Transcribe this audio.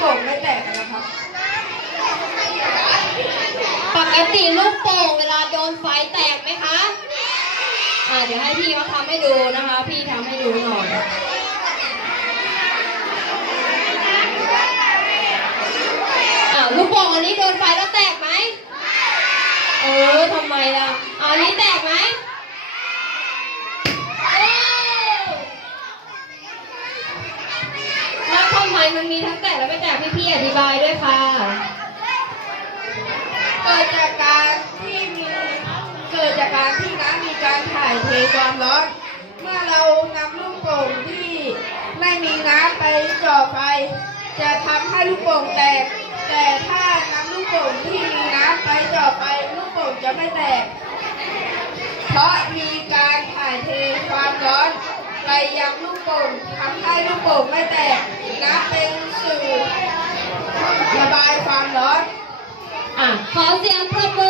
โป่งไม่แตกนะครับ ปกติลูกโป่งเวลาโดนไฟแตกไหมคะ อ่าเดี๋ยวให้พี่เขาทำให้ดูนะคะ พี่ทำให้ดูหน่อยอ่าลูกโป่งอันนี้โดนไฟแล้วแตกไหม เออทำไมล่ะอะอันนี้แตกไหมเอ้าแล้วทำไมันมีทั้งแตกและไม่แตกพี่ๆอธิบายด้วยค่ะ เกิดจากการที่มีเกิดจากการที่น้ำมีการถ่ายเทความร้อน เมื่อเรานำลูกโป่งที่ไม่มีน้ำไปจ่อไฟ จะทำให้ลูกโป่งแตก แต่ถ้านำลูกโป่งที่มีน้ำไปจ่อไฟลูกโป่งจะไม่แตก เพราะมีการถ่ายเทความร้อนไปยังลูกโป่งทำให้ลูกโป่งไม่แตก สื่อระ